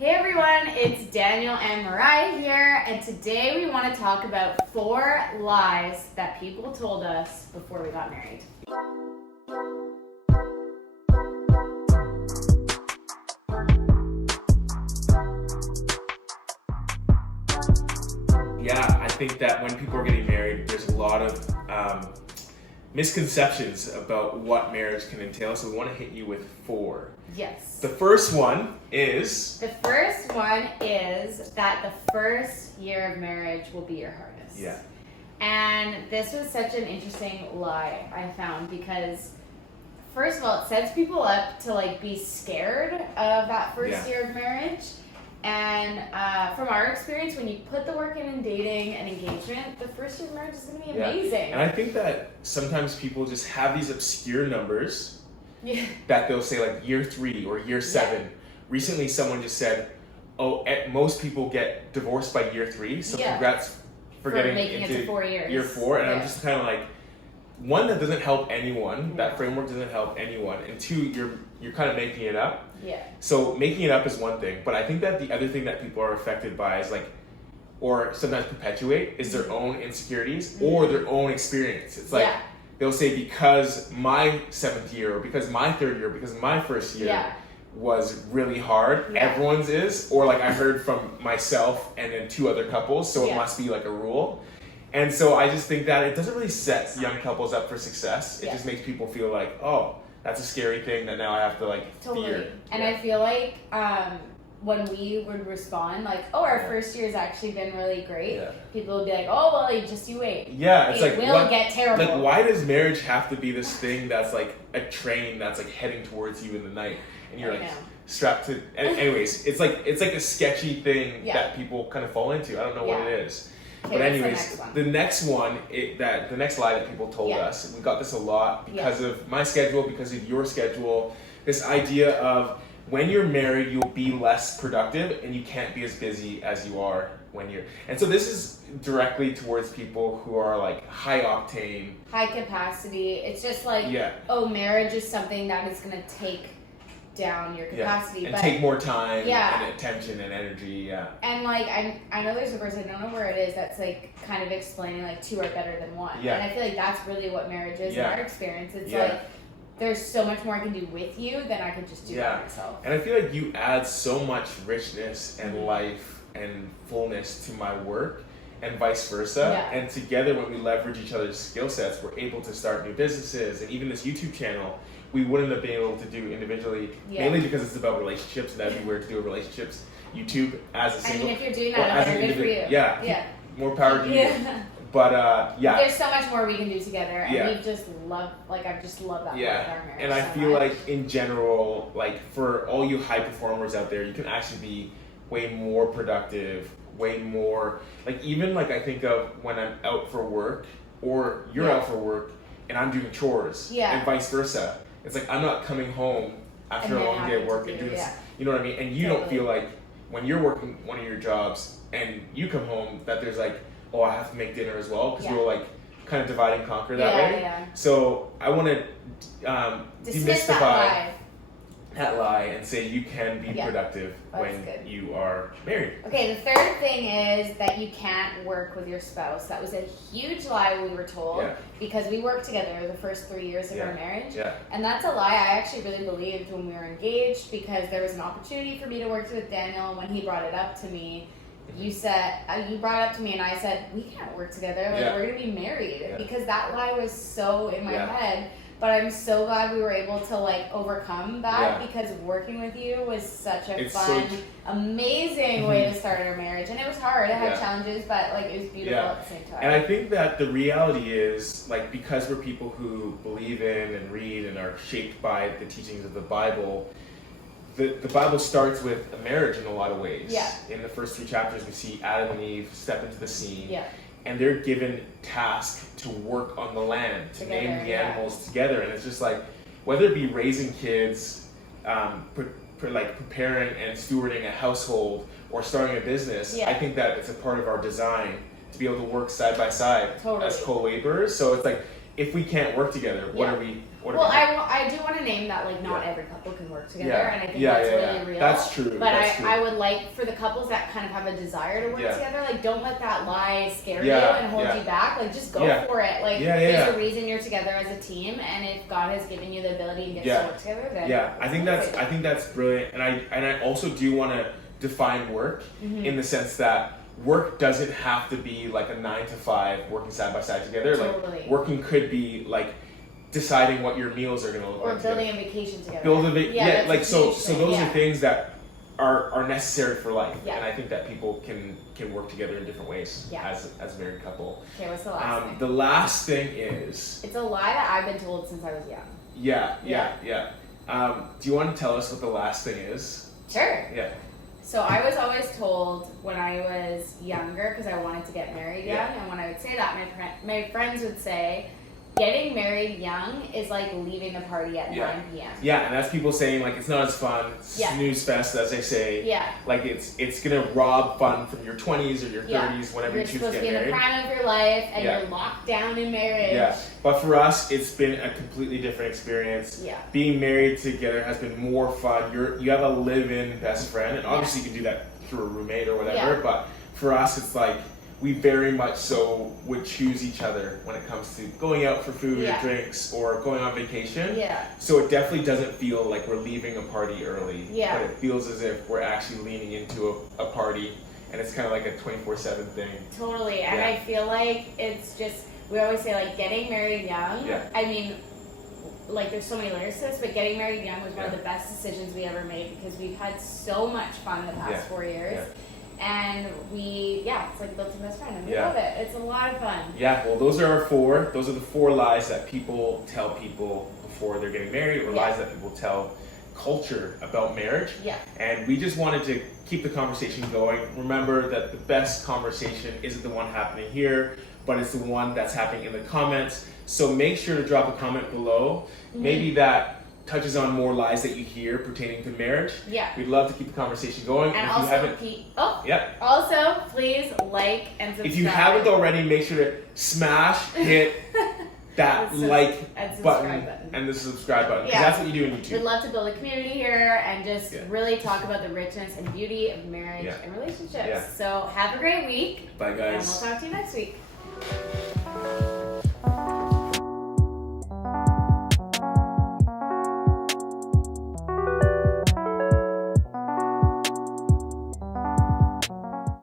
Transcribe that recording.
Hey everyone, it's Daniel and Mariah here, and today we want to talk about 4 lies that people told us before we got married. Yeah, I think that when people are getting married, there's a lot of misconceptions about what marriage can entail, so we want to hit you with 4. Yes. The first one is... The first one is that the first year of marriage will be your hardest. Yeah. And this was such an interesting lie I found because, first of all, it sets people up to be scared of that first year of marriage. And from our experience, when you put the work in dating and engagement, the first year of marriage is going to be amazing. And I think that sometimes people just have these obscure numbers that they'll say like year 3 or year 7. Yeah. Recently, someone just said, most people get divorced by year 3, so congrats for getting making into it to 4 years. Year 4. And I'm just kind of like, one, that doesn't help anyone. That framework doesn't help anyone. And 2, you're kind of making it up. Yeah. So making it up is one thing, but I think that the other thing that people are affected by is or sometimes perpetuate, is their own insecurities or their own experience. It's like they'll say because my 7th year or because my 3rd year, because my first year was really hard, everyone's is, or I heard from myself and then 2 other couples, so it must be like a rule. And so I just think that it doesn't really set young couples up for success. It just makes people feel like, that's a scary thing that now I have to fear. And I feel like when we would respond our first year has actually been really great, people would be like, you wait. Yeah, it's it will get terrible. Why does marriage have to be this thing that's like a train that's heading towards you in the night and you're strapped to? Anyways, it's like a sketchy thing that people kind of fall into. I don't know what it is. Okay, but anyways, the next lie that people told us, we got this a lot because of my schedule, because of your schedule, this idea of when you're married, you'll be less productive and you can't be as busy as you are when you're... And so this is directly towards people who are high octane. High capacity. It's just marriage is something that is going to take down your capacity and take more time and attention and energy. And I know there's a verse, I don't know where it is, that's kind of explaining 2 are better than 1. And I feel like that's really what marriage is in our experience. It's there's so much more I can do with you than I could just do by myself. And I feel like you add so much richness and life and fullness to my work and vice versa. And together, when we leverage each other's skill sets, we're able to start new businesses. And even this YouTube channel, we wouldn't have been able to do individually, mainly because it's about relationships, and that'd be weird to do a relationships YouTube as a single. I mean, if you're doing that, better, good for you. Yeah. More power to you. But there's so much more we can do together, and we just love, I've just loved that part of our marriage. And I feel in general, for all you high performers out there, you can actually be way more productive, way more, even I think of when I'm out for work, or you're out for work, and I'm doing chores, and vice versa. It's I'm not coming home after a long day of work and doing this, you know what I mean? And you don't feel when you're working one of your jobs and you come home that there's I have to make dinner as well, because we'll kind of divide and conquer that way. So I want to demystify that lie and say you can be productive when you are married. Okay, the third thing is that you can't work with your spouse. That was a huge lie we were told because we worked together the first 3 years of our marriage. And that's a lie I actually really believed when we were engaged, because there was an opportunity for me to work with Daniel. When he brought it up to me, you brought it up to me and I said, we can't work together, we're going to be married, because that lie was so in my head. But I'm so glad we were able to overcome that, because working with you was such a fun, amazing way to start our marriage. And it was hard. It had challenges, but it was beautiful at the same time. And I think that the reality is, because we're people who believe in and read and are shaped by the teachings of the Bible, the Bible starts with a marriage in a lot of ways. In the first 3 chapters, we see Adam and Eve step into the scene. And they're given tasks to work on the land, to name the animals together. And it's just whether it be raising kids, preparing and stewarding a household, or starting a business, I think that it's a part of our design to be able to work side by side as co-laborers. So it's if we can't work together, what are we Well, I do want to name that like not every couple can work together, and I think that's really real. That's true. But I would like for the couples that kind of have a desire to work together, like don't let that lie scare you and hold you back. Like just go for it. Like there's a reason you're together as a team, and if God has given you the ability and gifts to work together, then I think that's brilliant. And I also do want to define work in the sense that work doesn't have to be like a 9 to 5 working side by side together. Totally. Like working could be like deciding what your meals are going to look like. Or building a vacation together. So those are things that are necessary for life. And I think that people can work together in different ways as a married couple. Okay, what's the last thing? The last thing is... It's a lie that I've been told since I was young. Yeah. Do you want to tell us what the last thing is? Sure. Yeah. So I was always told when I was younger, because I wanted to get married young, and when I would say that, my friends would say, getting married young is like leaving the party at 9 p.m. Yeah, and that's people saying like it's not as fun. It's snooze fest, as they say. Yeah. Like it's gonna rob fun from your 20s or your 30s whenever you choose to get married. You're supposed to be in the prime of your life, and you're locked down in marriage. Yeah, but for us, it's been a completely different experience. Yeah. Being married together has been more fun. You have a live-in best friend, and obviously you can do that through a roommate or whatever. Yeah. But for us, it's like we very much so would choose each other when it comes to going out for food or drinks or going on vacation. Yeah. So it definitely doesn't feel like we're leaving a party early. Yeah. But it feels as if we're actually leaning into a party, and it's kind of like a 24/7 thing. Totally. And I feel like it's just, we always say like getting married young. Yeah. I mean, like there's so many layers to this, but getting married young was one of the best decisions we ever made because we've had so much fun the past 4 years. Yeah. And it's like built a best friend, and we love it. It's a lot of fun. Yeah, well, those are the 4 lies that people tell people before they're getting married, or lies that people tell culture about marriage. Yeah. And we just wanted to keep the conversation going. Remember that the best conversation isn't the one happening here, but it's the one that's happening in the comments. So make sure to drop a comment below. Maybe that touches on more lies that you hear pertaining to marriage. Yeah. We'd love to keep the conversation going. And if also, you haven't, also, please like and subscribe. If you haven't already, make sure to hit that like button and the subscribe button. Because that's what you do in YouTube. We'd love to build a community here and just really talk about the richness and beauty of marriage and relationships. So have a great week. Bye, guys. And we'll talk to you next week.